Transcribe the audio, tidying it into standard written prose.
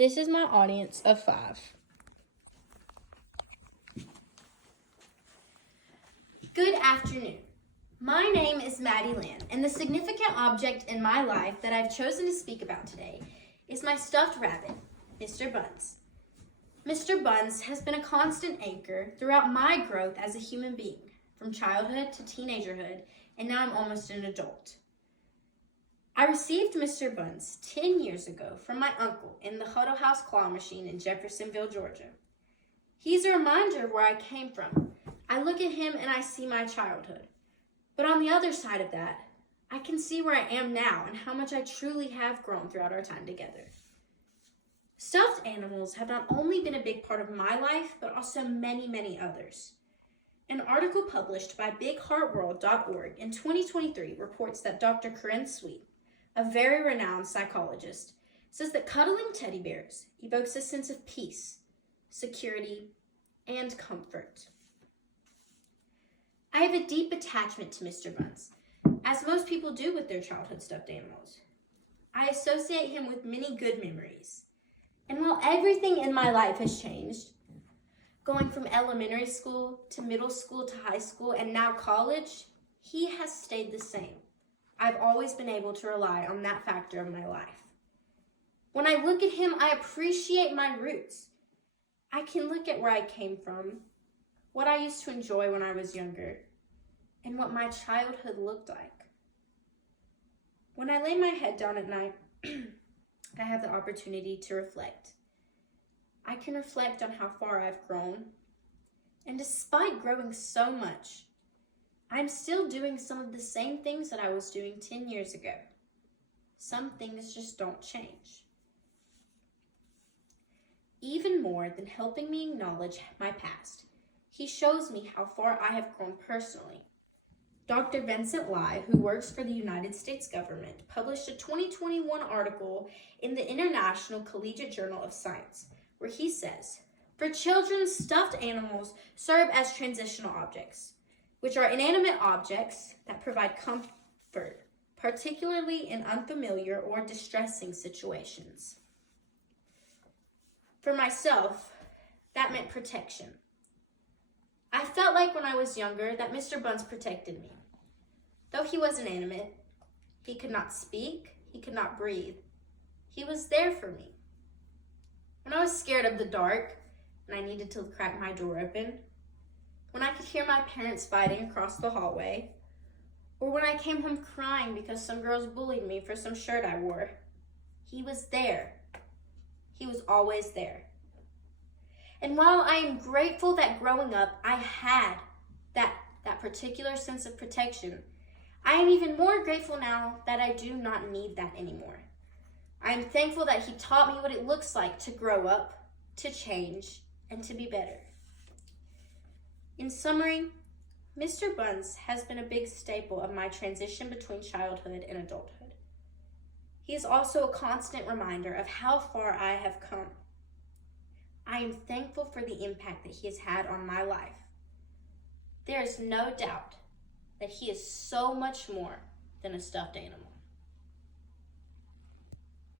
This is my audience of 5. Good afternoon. My name is Maddie Land, and the significant object in my life that I've chosen to speak about today is my stuffed rabbit, Mr. Buns. Mr. Buns has been a constant anchor throughout my growth as a human being, from childhood to teenagerhood, and now I'm almost an adult. I received Mr. Buns 10 years ago from my uncle in the Huddle House claw machine in Jeffersonville, Georgia. He's a reminder of where I came from. I look at him and I see my childhood. But on the other side of that, I can see where I am now and how much I truly have grown throughout our time together. Stuffed animals have not only been a big part of my life, but also many, many others. An article published by BigHeartWorld.org in 2023 reports that Dr. Corinne Sweet, a very renowned psychologist, says that cuddling teddy bears evokes a sense of peace, security, and comfort. I have a deep attachment to Mr. Buns, as most people do with their childhood stuffed animals. I associate him with many good memories. And while everything in my life has changed, going from elementary school to middle school to high school and now college, he has stayed the same. I've always been able to rely on that factor of my life. When I look at him, I appreciate my roots. I can look at where I came from, what I used to enjoy when I was younger, and what my childhood looked like. When I lay my head down at night, I have the opportunity to reflect. I can reflect on how far I've grown, and despite growing so much, I'm still doing some of the same things that I was doing 10 years ago. Some things just don't change. Even more than helping me acknowledge my past, he shows me how far I have grown personally. Dr. Vincent Lai, who works for the United States government, published a 2021 article in the International Collegiate Journal of Science, where he says, "For children, stuffed animals serve as transitional objects, which are inanimate objects that provide comfort, particularly in unfamiliar or distressing situations." For myself, that meant protection. I felt like when I was younger that Mr. Buns protected me. Though he was inanimate, he could not speak, he could not breathe. He was there for me. When I was scared of the dark and I needed to crack my door open, when I could hear my parents fighting across the hallway, or when I came home crying because some girls bullied me for some shirt I wore, he was there. He was always there. And while I am grateful that growing up I had that particular sense of protection, I am even more grateful now that I do not need that anymore. I am thankful that he taught me what it looks like to grow up, to change, and to be better. In summary, Mr. Buns has been a big staple of my transition between childhood and adulthood. He is also a constant reminder of how far I have come. I am thankful for the impact that he has had on my life. There is no doubt that he is so much more than a stuffed animal.